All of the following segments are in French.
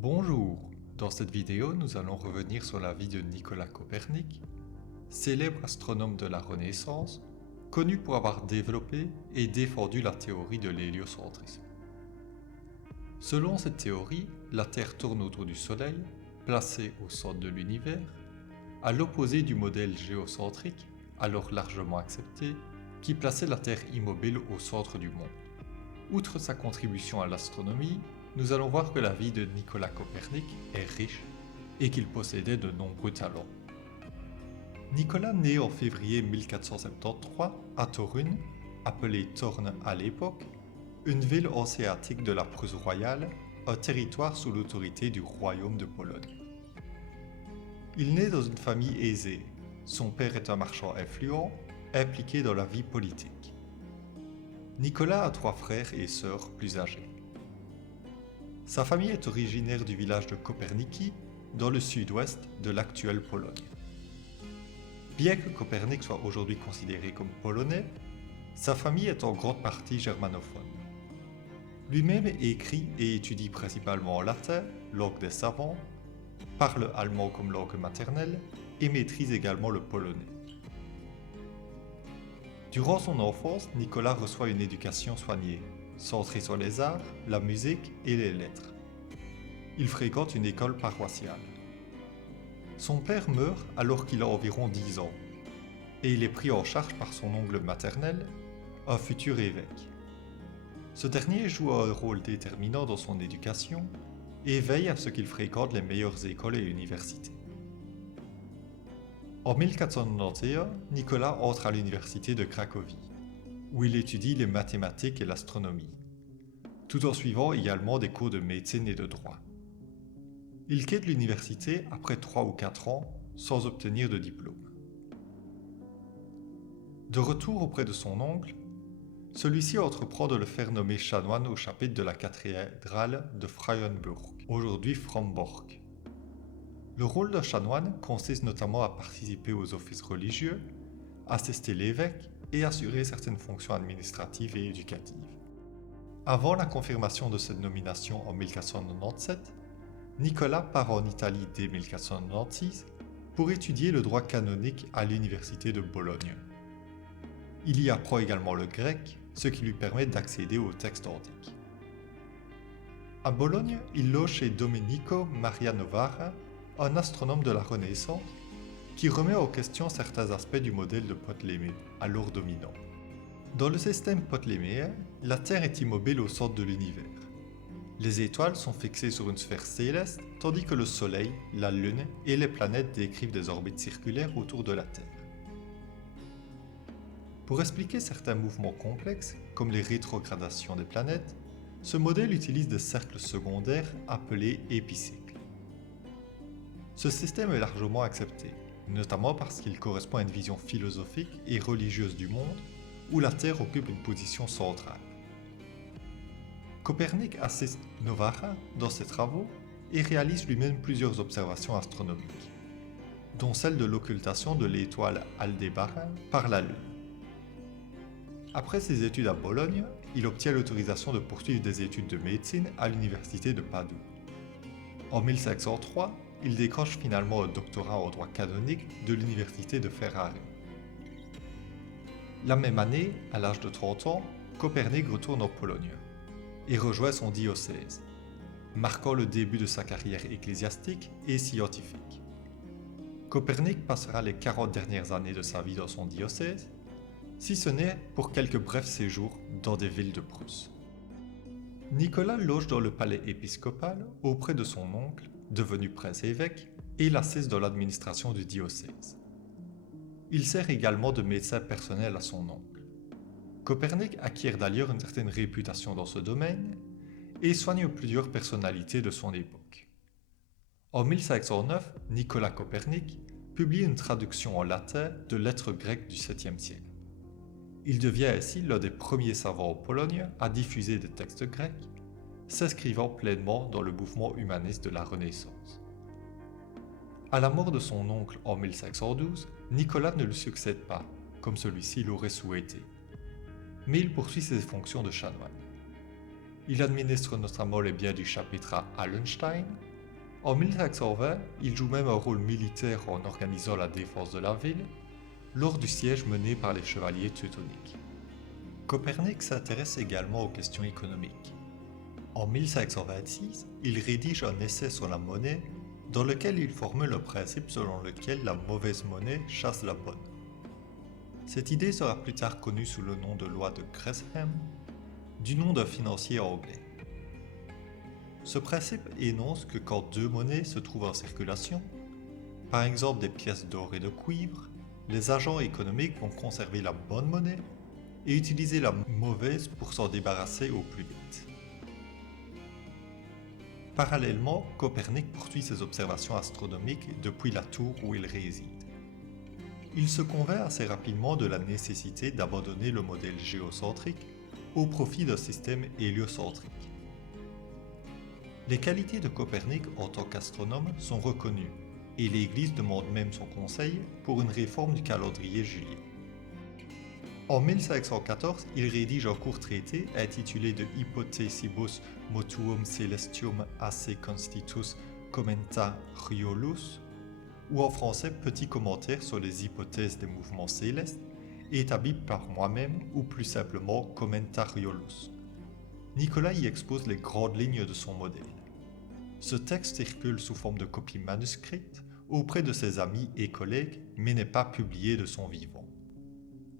Bonjour, dans cette vidéo nous allons revenir sur la vie de Nicolas Copernic, célèbre astronome de la Renaissance, connu pour avoir développé et défendu la théorie de l'héliocentrisme. Selon cette théorie, la Terre tourne autour du Soleil, placé au centre de l'univers, à l'opposé du modèle géocentrique, alors largement accepté, qui plaçait la Terre immobile au centre du monde. Outre sa contribution à l'astronomie, nous allons voir que la vie de Nicolas Copernic est riche et qu'il possédait de nombreux talents. Nicolas naît en février 1473 à Torun, appelée Thorn à l'époque, une ville hanséatique de la Prusse royale, un territoire sous l'autorité du royaume de Pologne. Il naît dans une famille aisée. Son père est un marchand influent, impliqué dans la vie politique. Nicolas a 3 frères et sœurs plus âgés. Sa famille est originaire du village de Koperniki, dans le sud-ouest de l'actuelle Pologne. Bien que Copernic soit aujourd'hui considéré comme polonais, sa famille est en grande partie germanophone. Lui-même écrit et étudie principalement en latin, langue des savants, parle allemand comme langue maternelle et maîtrise également le polonais. Durant son enfance, Nicolas reçoit une éducation soignée, centrée sur les arts, la musique et les lettres. Il fréquente une école paroissiale. Son père meurt alors qu'il a environ 10 ans, et il est pris en charge par son oncle maternel, un futur évêque. Ce dernier joue un rôle déterminant dans son éducation et veille à ce qu'il fréquente les meilleures écoles et universités. En 1491, Nicolas entre à l'université de Cracovie, où il étudie les mathématiques et l'astronomie, tout en suivant également des cours de médecine et de droit. Il quitte l'université après 3 ou 4 ans sans obtenir de diplôme. De retour auprès de son oncle, celui-ci entreprend de le faire nommer chanoine au chapitre de la cathédrale de Frauenburg, aujourd'hui Frombork. Le rôle d'un chanoine consiste notamment à participer aux offices religieux, assister l'évêque et assurer certaines fonctions administratives et éducatives. Avant la confirmation de cette nomination en 1497, Nicolas part en Italie dès 1496 pour étudier le droit canonique à l'université de Bologne. Il y apprend également le grec, ce qui lui permet d'accéder aux textes antiques. À Bologne, il loge chez Domenico Maria Novara, un astronome de la Renaissance, qui remet en question certains aspects du modèle de Ptolémée, alors dominant. Dans le système ptoléméen, la Terre est immobile au centre de l'univers. Les étoiles sont fixées sur une sphère céleste, tandis que le Soleil, la Lune et les planètes décrivent des orbites circulaires autour de la Terre. Pour expliquer certains mouvements complexes, comme les rétrogradations des planètes, ce modèle utilise des cercles secondaires appelés épicycles. Ce système est largement accepté, notamment parce qu'il correspond à une vision philosophique et religieuse du monde, où la Terre occupe une position centrale. Copernic assiste Novara dans ses travaux et réalise lui-même plusieurs observations astronomiques, dont celle de l'occultation de l'étoile Aldébaran par la Lune. Après ses études à Bologne, il obtient l'autorisation de poursuivre des études de médecine à l'université de Padoue. En 1503, il décroche finalement un doctorat en droit canonique de l'université de Ferrare. La même année, à l'âge de 30 ans, Copernic retourne en Pologne et rejoint son diocèse, marquant le début de sa carrière ecclésiastique et scientifique. Copernic passera les 40 dernières années de sa vie dans son diocèse, si ce n'est pour quelques brefs séjours dans des villes de Prusse. Nicolas loge dans le palais épiscopal auprès de son oncle, devenu prince-évêque, et l'assiste dans l'administration du diocèse. Il sert également de médecin personnel à son oncle. Copernic acquiert d'ailleurs une certaine réputation dans ce domaine et soigne plusieurs personnalités de son époque. En 1509, Nicolas Copernic publie une traduction en latin de lettres grecques du 7e siècle. Il devient ainsi l'un des premiers savants en Pologne à diffuser des textes grecs, s'inscrivant pleinement dans le mouvement humaniste de la Renaissance. À la mort de son oncle en 1512, Nicolas ne lui succède pas, comme celui-ci l'aurait souhaité, mais il poursuit ses fonctions de chanoine. Il administre notamment les biens du chapitre à Allenstein. En 1520, il joue même un rôle militaire en organisant la défense de la ville, lors du siège mené par les chevaliers teutoniques. Copernic s'intéresse également aux questions économiques. En 1526, il rédige un essai sur la monnaie dans lequel il formule le principe selon lequel la mauvaise monnaie chasse la bonne. Cette idée sera plus tard connue sous le nom de loi de Gresham, du nom d'un financier anglais. Ce principe énonce que quand deux monnaies se trouvent en circulation, par exemple des pièces d'or et de cuivre, les agents économiques vont conserver la bonne monnaie et utiliser la mauvaise pour s'en débarrasser au plus vite. Parallèlement, Copernic poursuit ses observations astronomiques depuis la tour où il réside. Il se convainc assez rapidement de la nécessité d'abandonner le modèle géocentrique au profit d'un système héliocentrique. Les qualités de Copernic en tant qu'astronome sont reconnues, et l'Église demande même son conseil pour une réforme du calendrier julien. En 1514, il rédige un court traité intitulé De hypothesibus motuum celestium asse constitus commenta Riolus, ou en français Petit commentaire sur les hypothèses des mouvements célestes, établi par moi-même ou plus simplement Commenta Riolus. Nicolas y expose les grandes lignes de son modèle. Ce texte circule sous forme de copie manuscrite auprès de ses amis et collègues, mais n'est pas publié de son vivant.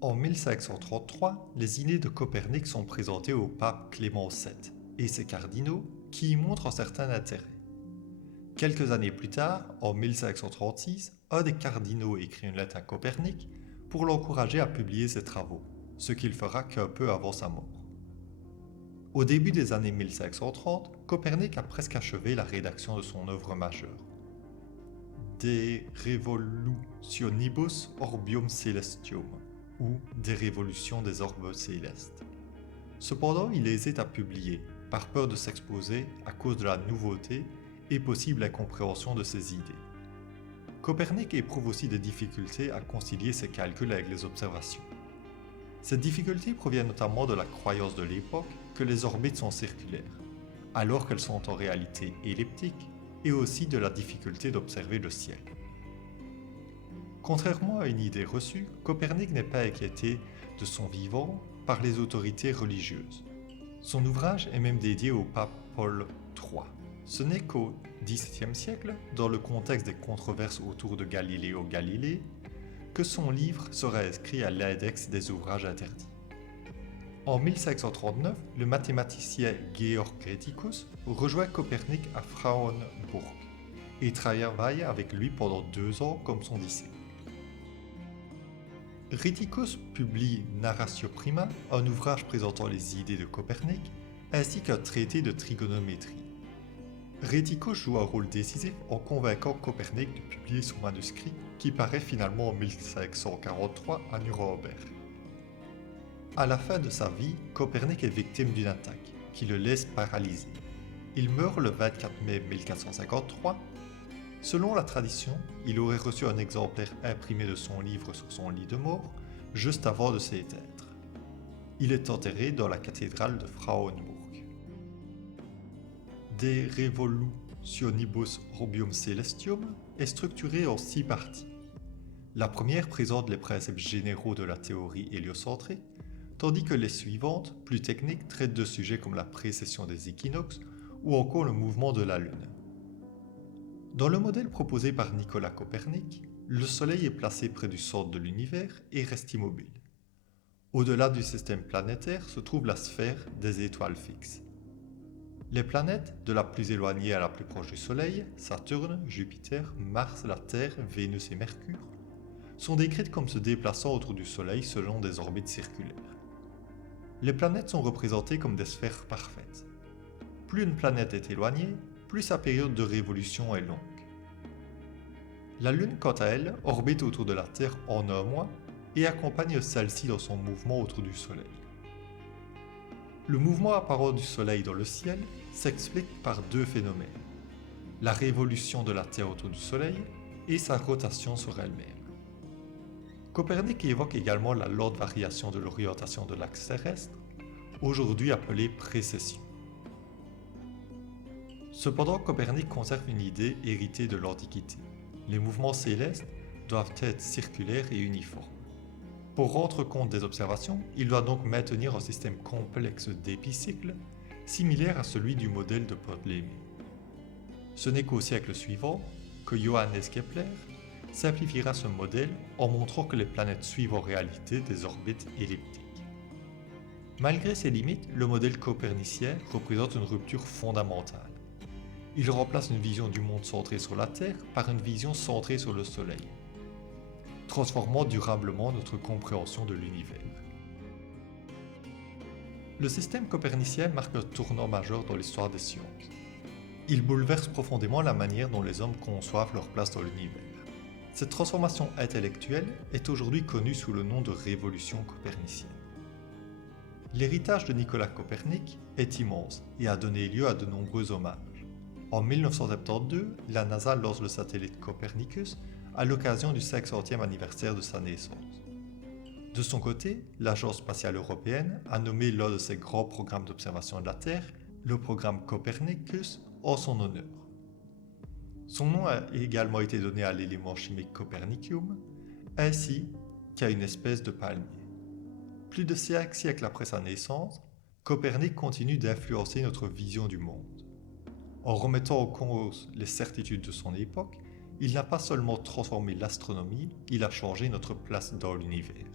En 1533, les idées de Copernic sont présentées au pape Clément VII et ses cardinaux, qui y montrent un certain intérêt. Quelques années plus tard, en 1536, un des cardinaux écrit une lettre à Copernic pour l'encourager à publier ses travaux, ce qu'il fera qu'un peu avant sa mort. Au début des années 1530, Copernic a presque achevé la rédaction de son œuvre majeure, De Revolutionibus Orbium Celestium, ou Des révolutions des orbes célestes. Cependant, il hésite à publier, par peur de s'exposer à cause de la nouveauté et possible incompréhension de ses idées. Copernic éprouve aussi des difficultés à concilier ses calculs avec les observations. Cette difficulté provient notamment de la croyance de l'époque que les orbites sont circulaires, alors qu'elles sont en réalité elliptiques, et aussi de la difficulté d'observer le ciel. Contrairement à une idée reçue, Copernic n'est pas inquiété de son vivant par les autorités religieuses. Son ouvrage est même dédié au pape Paul III. Ce n'est qu'au XVIIe siècle, dans le contexte des controverses autour de Galiléo Galilée, que son livre sera inscrit à l'index des ouvrages interdits. En 1539, le mathématicien Georg Rheticus rejoint Copernic à Frauenburg et travaille avec lui pendant 2 ans comme son disciple. Rheticus publie Narratio Prima, un ouvrage présentant les idées de Copernic, ainsi qu'un traité de trigonométrie. Rheticus joue un rôle décisif en convainquant Copernic de publier son manuscrit, qui paraît finalement en 1543 à Nuremberg. À la fin de sa vie, Copernic est victime d'une attaque, qui le laisse paralysé. Il meurt le 24 mai 1453. Selon la tradition, il aurait reçu un exemplaire imprimé de son livre sur son lit de mort, juste avant de s'éteindre. Il est enterré dans la cathédrale de Frauenburg. De Revolutionibus Orbium Celestium est structuré en 6 parties. La première présente les principes généraux de la théorie héliocentrique, tandis que les suivantes, plus techniques, traitent de sujets comme la précession des équinoxes ou encore le mouvement de la Lune. Dans le modèle proposé par Nicolas Copernic, le Soleil est placé près du centre de l'univers et reste immobile. Au-delà du système planétaire se trouve la sphère des étoiles fixes. Les planètes, de la plus éloignée à la plus proche du Soleil, Saturne, Jupiter, Mars, la Terre, Vénus et Mercure, sont décrites comme se déplaçant autour du Soleil selon des orbites circulaires. Les planètes sont représentées comme des sphères parfaites. Plus une planète est éloignée, plus sa période de révolution est longue. La Lune, quant à elle, orbite autour de la Terre en 1 mois et accompagne celle-ci dans son mouvement autour du Soleil. Le mouvement apparent du Soleil dans le ciel s'explique par 2 phénomènes, la révolution de la Terre autour du Soleil et sa rotation sur elle-même. Copernic évoque également la lente variation de l'orientation de l'axe terrestre, aujourd'hui appelée précession. Cependant, Copernic conserve une idée héritée de l'Antiquité. Les mouvements célestes doivent être circulaires et uniformes. Pour rendre compte des observations, il doit donc maintenir un système complexe d'épicycles, similaire à celui du modèle de Ptolémée. Ce n'est qu'au siècle suivant que Johannes Kepler simplifiera ce modèle en montrant que les planètes suivent en réalité des orbites elliptiques. Malgré ses limites, le modèle copernicien représente une rupture fondamentale. Il remplace une vision du monde centrée sur la Terre par une vision centrée sur le Soleil, transformant durablement notre compréhension de l'univers. Le système copernicien marque un tournant majeur dans l'histoire des sciences. Il bouleverse profondément la manière dont les hommes conçoivent leur place dans l'univers. Cette transformation intellectuelle est aujourd'hui connue sous le nom de révolution copernicienne. L'héritage de Nicolas Copernic est immense et a donné lieu à de nombreux hommages. En 1972, la NASA lance le satellite Copernicus à l'occasion du 500e anniversaire de sa naissance. De son côté, l'Agence spatiale européenne a nommé l'un de ses grands programmes d'observation de la Terre le programme Copernicus en son honneur. Son nom a également été donné à l'élément chimique Copernicum, ainsi qu'à une espèce de palmier. Plus de 5 siècles après sa naissance, Copernic continue d'influencer notre vision du monde. En remettant en cause les certitudes de son époque, il n'a pas seulement transformé l'astronomie, il a changé notre place dans l'univers.